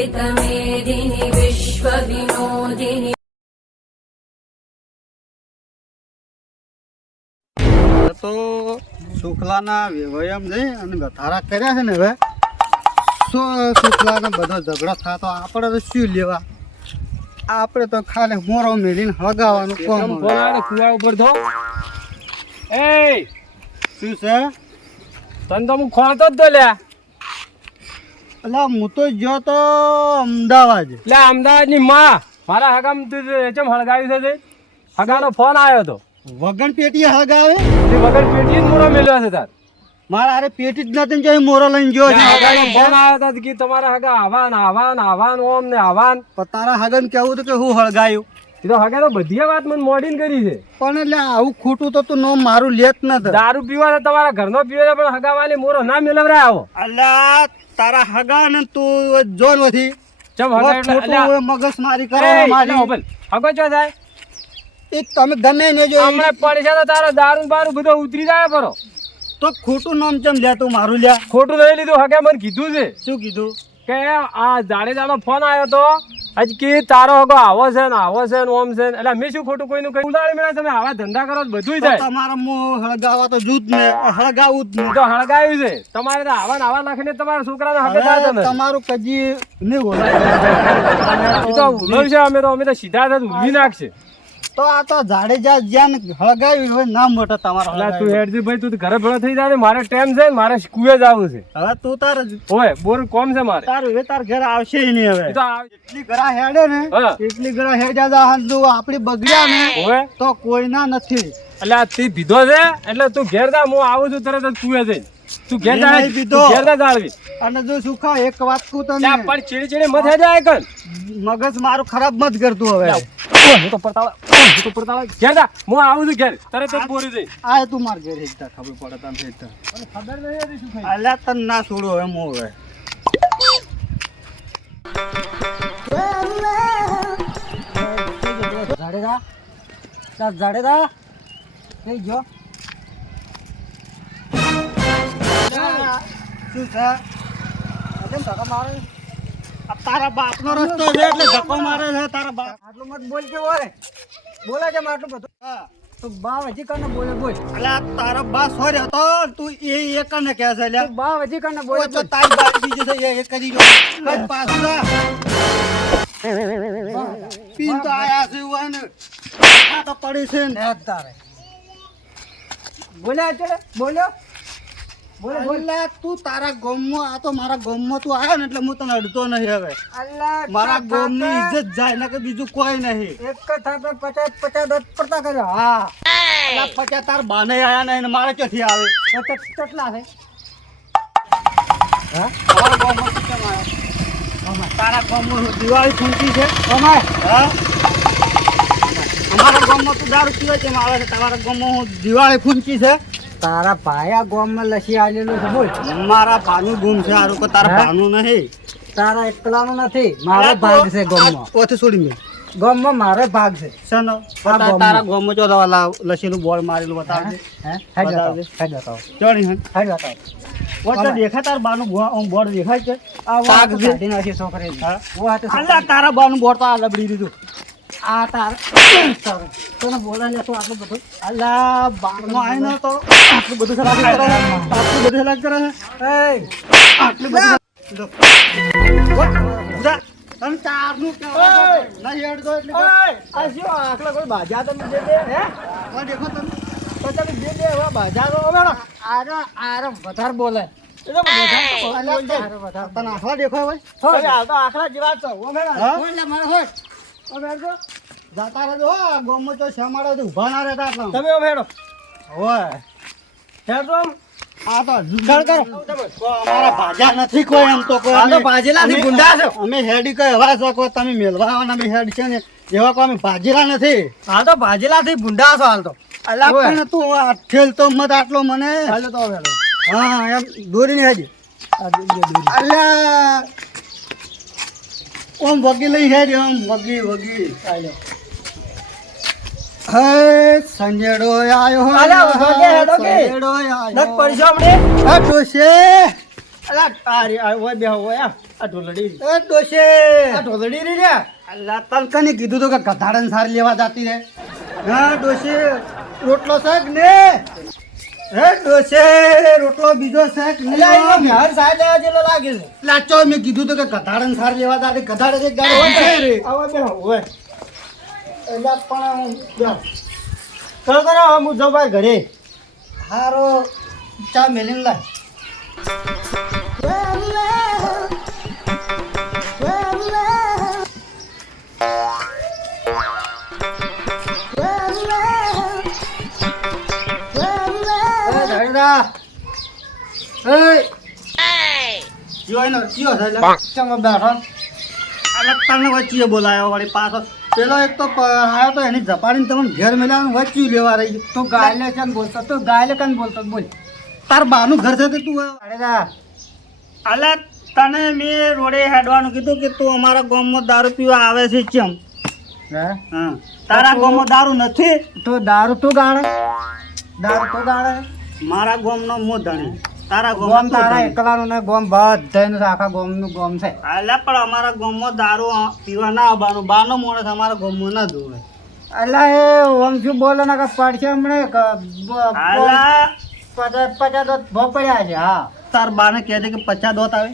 वेदमेदिनि विश्वविनोदिनि તો શુક્લાના વ્યવયમ જઈ અને ગથારા કર્યા છે ને હવે શું શુક્લાને બધો ઝઘડો થતો આપણે તો શું લેવા આપણે તો ખાલી મોરો મેલીને હગાવાનું કોમ એકદમ ફોન આવે કુવા ઉપર થો એ શું છે તને તો હું ખોળતો જ તો લ્યા એટલે હું તો ગયો તો અમદાવાદ. એટલે અમદાવાદની માં મારા હગામ તું ચમ હળગાવી છે તે? હગાનો ફોન આવ્યો હતો વગન પેટી હગાવે? તે વગર પેટી મોરો મેલ્યો છે તાર. મારા અરે પેટી જ નથી ને જો મોરો લઈને ગયો છે. હગાનો ફોન આવ્યો હતો કે તમારા હગા આવાન આવાન આવાન ઓમ ને આવાન. પણ તારા હગન કેવું હતું કે હું હળગાયું. એ તો હગા તો બધી વાત મને મોડીન કરી છે. પણ એટલે આવું ખોટું તો તું નો મારું લેત નથી. દારૂ પીવા તો તમારા ઘરનો પીવે પણ હગાવાલી મોરો ના મેલવરાય આવો. અલ્યા તારા હગા ને તું જોન વધી. ચમ હગા એટલે મગજ મારી કરે મારી. હગો જો થાય એ તમે ગમે ને જો હમણાં પડશે તો તારો દારૂ બારૂ બધો ઉતરી જાય પરો તો ખોટું નામ ચમ લે તું મારું લ્યા? ખોટું લઈ લીધું હગે મને કીધું છે. શું કીધું? કે આ જાડેજાનો ફોન આવ્યો તો હજી કે તારો હગો આવો છે ને આવો છે ને ઓમ છે ને. એટલે મેં શું ખોટું કોઈનું કઈ ઉદાહરણ મેળા તમે આવા ધંધા કરો બધું જાય તમારા મો હળગાવા તો જૂત ને હળગાવું જ નહીં તો હળગાવ્યું છે. તમારે તો આવા ને આવા લખીને તમારા છોકરાને હગે થાય તમે. તમારું કજી નહીં બોલાય તો તો ઉલવશે અમે તો અમે તો સીધા જ ઉલવી નાખશે. તો આ તો જાડેજા જ્યાં હળગાવ્યું હોય ના મોટો તમારો એટલે તું હેડજી ભાઈ તું ઘરે ભેળો થઈ જાય મારે ટાઈમ છે મારે કુએ જવું છે. હવે તું તાર ઓય બોર કોમ છે મારે. તાર હવે તાર ઘરે આવશે નહીં હવે. તો એટલી ઘરા હેડે ને એટલી ઘરા હેડ્યા જા હાલ જો આપણી બગડ્યા ને ઓય. તો કોઈના નથી. એટલે આ તી ભીધો છે? એટલે તું ઘેર જા હું આવું છું તરત જ કુએ જઈને. તું ઘેર મેં જા પીધો. ઘેર જા જાળવી. અને જો સુખા એક વાત કહું તને. પણ ચીડી ચીડી મત જાય કણ મગજ મારું ખરાબ મત કરતું હવે. હું તો પરતાળા હું તો પરતાળા ઘેર જા હું આવું છું ઘેર. તરત જ બોરી દે આ તું માર ઘેર એકતા ખબર પડે તને હેડતા ખબર નહીં હતી શું અલ્યા તને ના છોડો હવે મો હવે. જાડેદા જાડેદા કઈ ગયો. શું છે? કેમ ધક્કા મારે. તારા બાપનો રસ્તો છે એટલે ધક્કો મારે છે તારા બાપ. આટલું મત બોલ કે હોય બોલે છે આટલું બધું. હા. તો બા હજી કને બોલે? બોલ. અલ્યા તારા બા સોર્યો તો તું એ એક ને કહે છે તું અલ્યા હજી કને બોલે? તો તારી બાપ બીજી છે એ- કરી ગયો. કઈ પાછું પીન તો આયા છે એવું આ તો પડી છે ને. તારે. બોલ્યા અત્યારે બોલ્યો? અલ્યા તું તારા ગામમાં આ તો મારા ગામમાં તું આવ્યો ને એટલે હું તને અડતો નહીં હવે. મારા ગામની ઇજ્જત જાય ને કે બીજું કોઈ નહીં. એક થાપે પચાસ પચાસ દસ પડતા કર્યો. હા. પચાસ તાર બાને આયા નહીં ને મારે ક્યાંથી આવે? કેટલા છે? તારા ગામમાં દિવાળી ખૂંટી છે. અમારા? ગામમાં તું દારૂ પીવા છે આવે છે. તમારા ગામમાં હું દિવાળી ખૂંચી છે. તારા ભાયા ગામમાં લસી આલેલું છે બોલ. મારા ભાનું ગુમ છે આરો કો તારા હે? ભાનું નહીં. તારા એકલાનું નથી મારો ભાગ છે ગામમાં. ઓથી છોડી મેં. ગામમાં મારો ભાગ છે. સનો તારા ગામમાં. જો લસીનું બોલ મારેલું બતાવજે. હે? હે બતાવજે. હે બતાવો હે હે? હેડ બતાવો વચ્ચે દેખાય તાર બાનું બોર્ડ દેખાય છે? આ શાક છે. નાખી છોકરી હા? ઓ આ તારા બાનું બોર્ડ તો આ લબડી દીધું. આ તાર sorry. તને બોલા લે તો આટલું બધું? અલ્યા બારમાં આવીને તો આટલું બધું સલાહ કરે છે. આટલું બધું સલાહ કરે છે. આટલું બધું લો. જા. તને ચારનું. નહીં હેડતો એટલે. આ શું આટલા કોઈ બાજા તમે દે દે હે? દેખો તમે. તો તમે દે દે હવે બાજા તો હવે આરો આરો વધારે બોલે. આખલા દેખો તો આખલા જેવા છો. મેડમ, હા? હોય લે મારે હોય. ઓ મેડમ, જાતા રહેજો હો આ તો શ્યામાળા તો ઊભા ના રહેતા આટલા તમે ઓ હોય હેડો આ તો જુગાડ કરો અમારા ભાજા નથી કોઈ એમ તો કોઈ અમે- ભાજેલા નથી, ગુંડા છો. અમે હેડી કઈ હવા છો કોઈ તમે મેલવા આવવાના અમે હેડ છે ને એવા કોઈ અમે ભાજેલા નથી હાલ તો ભાજેલાથી ભૂંડા છો હાલ તો અલા. પણ તું આ ઠેલ તો મત આટલો મને હાલો તો. હા એમ દોરી ને હેડી. અલ્યા ઓમ વગી લઈ જાય ઓમ વગી વગી. હે સંજેડો આયો અલ્યા, વગે હેડો કે? સંજેડો આયો. પડશો હમણે? આ ડોશે અલા તારી આ ઓય ઓય આ ઢોલડી. એ ડોશે આ ઢોલડી રી રે. અલ્લા તલકને કીધું તો કે ગધાડન સાર લેવા જાતી રે. હા ડોશે રોટલો શાક ને? હે ડોશે રોટલો બીજો શાક ને અલા ઈ મેહર સાહેબ લેવા જેલો લાગે છે. લાચો મેં કીધું તો કે ગધાડન સાર લેવા જાતી ગધાડે એક ગાડો હોય રે આ ઓય બેહો ઓય એટલે પણ. કરો કરો હું જાઉં ઘરે. હારો ચા મેલીને લાય. પેલો એક તો આયો તો એની ઝપાડીને તમને ઘેર મેલ્યા વચ્ચે લેવા રહી તો ગાયલે કેમ બોલતો તો ગાયલે કેમ બોલતો બોલ તાર બાનું ઘર છે તે તું ધાડેદા. અલા તને મેં રોડે હેડવાનું કીધું કે તું અમારા ગામમાં દારૂ પીવા આવે છે ચમ હે હા તારા ગામમાં દારૂ નથી તો દારૂ તો ગાળે દારૂ તો ગાળે મારા ગામનો મો ધણી તારા ગોમ તારા એકલાનું ને ગોમ બધાનું આખા ગોમનું ગોમ છે. અલા પણ અમારા ગામમાં દારૂ પીવા ના આવવાનું. બારનો માણસ અમારા ગામમાં ના જોવે. અલા એ ઓમ શું બોલે ને કે પડશે હમણે કે બ- અલા પચાસ પચાસ તો ભો પડ્યા છે હા. તાર બાને કહે છે કે પચાસ દોત આવે.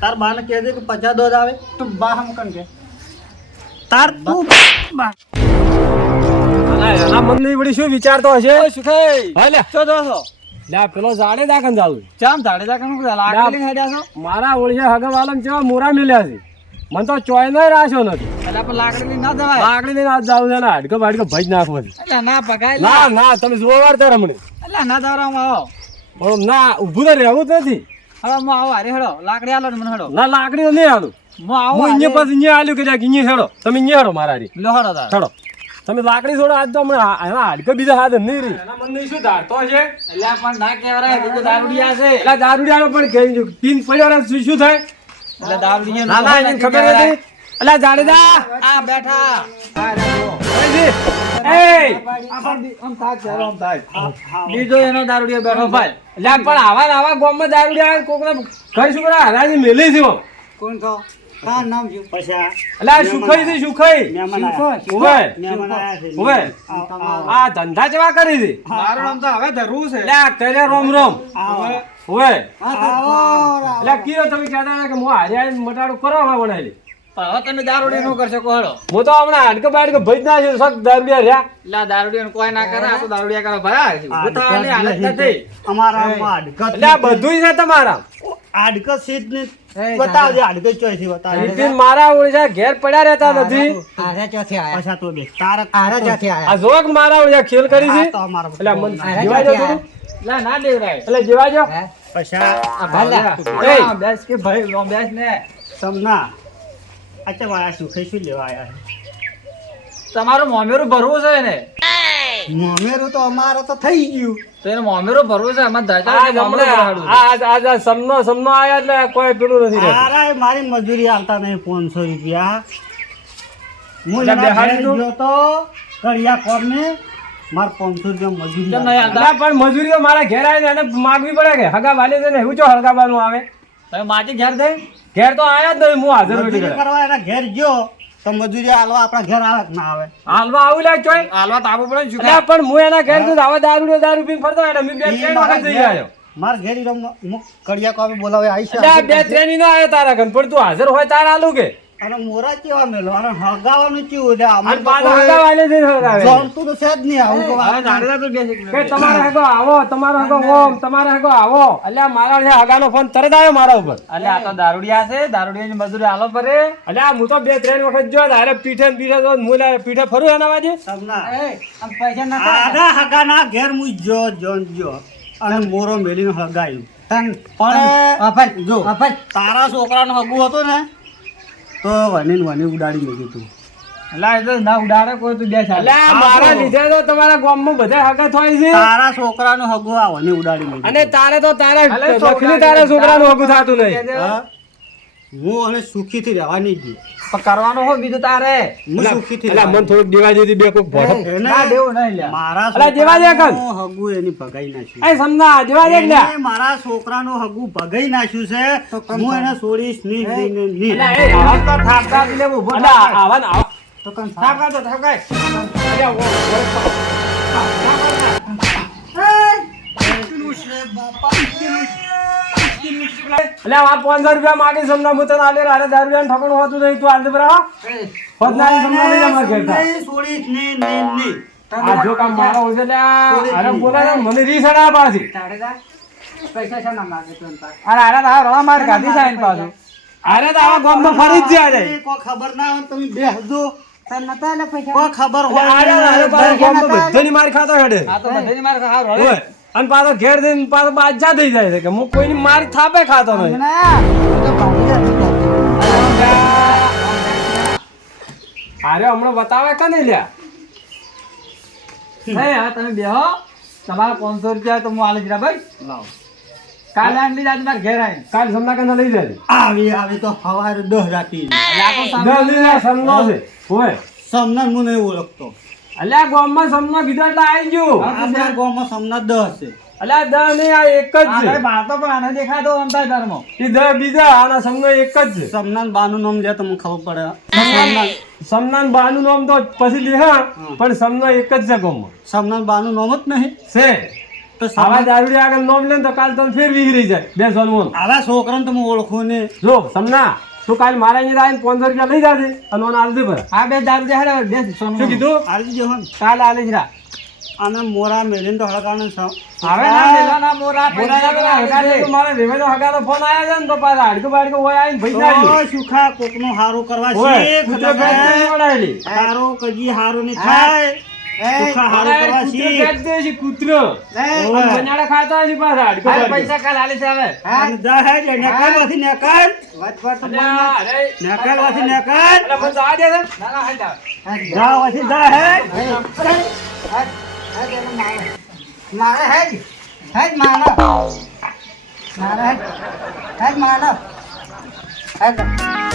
તાર બાને કહે છે કે પચાસ દોત આવે. તું બા હમ કન કે? તાર તું બા. એના મનની વળી શું વિચારતો હશે? શું થઈ હાલે તો દો છો લે પેલો જાડે દાખન ચાલુ. ચામ જાડે દાખન લાકડી હેડ્યા છો? મારા ઓળિયા હગવાલમ મોરા મેલ્યા છે. મને તો ચોય નહીં રાખ્યો નથી. એટલે પણ લાકડી ના જવાય? લાકડી આજ જાવું છે ને હાડકો બાડકો ભજ નાખવો છે. એટલે ના પગાય ના ના તમે જોવા વાળતા રમણે. એટલે ના દવરામાં આવો. પણ ના ઊભું તો રહેવું જ નથી. હવે હું આવો હારે હેડો. લાકડી આલો ને મને હેડો. ના લાકડી નહીં આલું હું આવો હું અહીંયા પાછું અહીંયા આલ્યું કે જાય અહીંયા હેડો. તમે અહીંયા હેડો મારા હારી. લો હેડો હેડો. તમે લાકડી છોડો આજ તો હમણાં એમાં એના હાડકો બીજા હાથ નહીં રહી. એના મનની શું ધારતો છે. એટલે પણ ના કહેવાય બીજો દારૂડિયા છે. એટલે દારૂડિયાનો પણ કહી દઉં પીન પડ્યો ને શું શું થાય? એટલે દારૂડિયા ના ના એને ખબર નથી. એટલે જાડેદા આ બેઠા. એ! બીજો એનો દારૂડિયો બેઠો ભાઈ એટલે પણ આવા આવા ગામમાં દારૂડિયા કોકના ઘર શું કરે હરાજી મેલી છે કોણ કહો? કા નામ આ સુખાઈ છે સુખાઈ. ઉભે. આ ધંધા જેવા કરી છે? મારું નામ તો હવે ધરવું છે. આ કરે રોમ રોમ. એટલે કીધો તમે કહેતા કે હું હારે મટાડું કરો હવે બનાવેલી હવે તમે દારૂડી નું કરશો કો હું તો હમણાં હાડકો બાડકો ભજ ના છે સખ દારૂડિયા રહ્યા. એટલે આ દારૂડિયા કોઈ ના કરે આ તો દારૂડિયા કરો ભાઈ આ હું તો આની હાલત નથી. અમારા હાડકત એટલે આ બધું છે તમારા. હાડકત સીટ ને એ બતાવજે હાડકત ચોઈથી બતાવજે. નીતિન મારા ઓળખ્યા ઘેર પડ્યા રહેતા નથી. આરે ચોથી આયા. પાછા તો બે તારક આરે ચોથી આયા. આ જોક મારા ઓળખ્યા ખેલ કરી છે. તો અમારો એટલે મન જીવા જો લા ના લેવરાય એટલે જીવા જો પૈસા આ એ. બેસ કે ભાઈ લો બેસ ને. સમના. અચ્છા મારા સુખે શું લેવા આવ્યા તમારું મોમેરું ભરવું છે ને મોમેરું તો અમારો તો થઈ ગયું. તો એને મોમેરું ભરવું છે? અમારે દાદા આજ આજ આજ સમનો સમનો આયા એટલે કોઈ પેલું નથી અરે મારી મજૂરી આલતા નહીં પાંચસો રૂપિયા. હું ગયો તો કડિયા કોમને મારે પાંચસો રૂપિયા મજૂરી પણ મજૂરીઓ મારા ઘેર આવીને એને માગવી પડે કે હગા વાલી છે ને એવું ચો હળગાવાનું આવે? તમે માટી ઘેર દે? ઘેર તો આયા જ નહીં હું હાજર નથી કરવા એના ઘેર ગયો તો મજૂરી આલવા આપણા ઘેર આવે ના આવે? હાલવા આવું લાગ ચોય. હાલવા તો આપવું પડે ને અલા, પણ હું એના ઘેર તો આવા દારૂ દારૂ પીને ફરતો એટલે મેં બે ત્રણ મારા વખત જઈ આવ્યો. માર ઘેર રમ- મુક કડિયા કોમે બોલાવે આઈ છે બે ત્રણ નો આવ્યો તારા ઘર પણ તું હાજર હોય તાર આલુ કે? અને મોરા કેવા મેલો? અને હગાવાનું કેવું એટલે અને આમાં તો પાછા કોઈ હગા વાલી છે હળગાવે. જાણતું તો છે જ નહીં આવું તો વાત હવે દાદા તો બેસી કે તમારો હગો આવો તમારો હગો ઓમ તમારો હગો આવો. એટલે મારા જે હગાનો ફોન તરત આવ્યો મારા ઉપર. એટલે આ તો દારૂડિયા છે દારૂડિયાની મજૂરી પડે એટલે આ હું તો બે ત્રણ વખત જો તારે પીઠે પીઠે તો હું પીઠે ફરું એના વાજે. સમના પૈસા ના આધા હગાના ઘેર હું જો જો ને જો અને મોરો મેલીને હગાયું. પણ જો તારા છોકરાનો હગું હતું ને તો વને વને ઉડાડી લીધું તું. એટલે એ તો ના ઉડાડે કોઈ તું મારા લીધે તો તમારા ગામમાં બધા હગા થાય છે. તારા છોકરાનો હગું આ વની ઉડાડી લીધું અને તારે તો તારા અલે લખની તારા છોકરાનું હગું થતું નહીં. હું? અને સુખીથી રહેવાની જ કરવાનું હોય બીજું તારે હું સુખીથી અલા મન થોડું દેવા દીધી બે કોક ભોળો ના દેવું નહીં લ્યા મારા અલા, દેવા દે કન છોકરાનું હગું એની ભગાઈ નાખ્યું એ સમજા દેવા દે લ્યા મારા છોકરાનો હગુ ભગાઈ નાખ્યું છે હું એને છોડીશ નહીં ની ની નહીં અલા, એ આવા તો જ લે ઊભો અલા, થાપ. આવા ને તો કન થાપકા તો. અલ્યા, ઓ, ઓ, અલ્યા, આ 500 રૂપિયા માગી સમના હું તને આલે રારે દારૂ પીવાનું ઠકણું હોતું નહીં તું આલતે બરાબર. હોત ના સમના મારા. નહીં નહીં નહીં. આ જો કામ હોય પાછી. તારા રવા ગાધી જાય ને અરે તો આવા ગામમાં ફરી જ જાય કોઈ ખબર ના હોય તમે બેસજો કોઈ ખબર હોય આરે આરે પાછો બધાની માર ખાતો હેડે. આ તો બધાની માર હારું હોય. અને પાછો ઘેર જઈને પાછો બાજા થઈ જાય છે કે હું કોઈની મારી થાપે ખાતો નહીં. અરે હમણાં બતાવે કે નહીં લ્યા? હે, હા, તમે બેહો. તમારા પાંચસો રૂપિયા તો હું આલી જરા ભાઈ. લાવ. કાલે આટલી જ આજે મારા ઘેર આવીને. કાલ સમના કંદા લઈ જાય. આવી આવી તો સવારે દસ રાતી. દસ દિવસ સમનો છે. હોય. સમનાથ હું નહીં ઓળખતો. અલ્યા ગામમાં સમના કીધો એટલે આવી ગયું આપણા ગામમાં સમનાથ દસ છે. અલ્યા દસ નહીં આ એક જ છે. તો પણ આને દેખાતો અમદાવાદ ધર્મ એ દસ બીજા આના સમનો એક જ છે. સમનાન બાનું નામ લે તમને ખબર પડે. સમનાન બાનું નામ તો પછી લેહા પણ સમનો એક જ છે ગામમાં. સમનાન બાનું નામ જ નહીં. છે. તો આવા દારૂડી આગળ નોમ લે તો કાલ તમે ફેર વિગડી જાય. બે સોનમોન આવા છોકરાને તમે ઓળખો ને. જો સમના. તું કાલ મારા અહીંયા આવીને પાંચસો રૂપિયા લઈ જાજે અને મને આલ દે ભરા આ બે દારૂ દેખાડે બે સોનું. શું કીધું? આવી જજો કાલ આલી જ રહ્યા અને મોરા મેલીને તો હળગાવાનું છે. હવે ના મેલવાના મોરા બોલા પૈસા આગળ હગાડે તો મારા રેવેનો હગાનો ફોન આયા છે ને તો પાછા હાડકું બાડકો હોય આઈને ભઈ ના ઓ સુખા કોકનો હારો કરવા છે વળાયેલી. હારું કજી હારો ની થાય. કૂતરો ખાતા પાછા. પૈસા કાલે આલી છે હવે હે જે નેકળ વાથી નેકળ. અલ્યા, અરે, નેકળ વાથી નેકળ. અલ્યા, દે ના ના હાલ જા વાથી જા હે. મારે હેજ હેજ મારે મારે હેજ હેજ મારે હેજ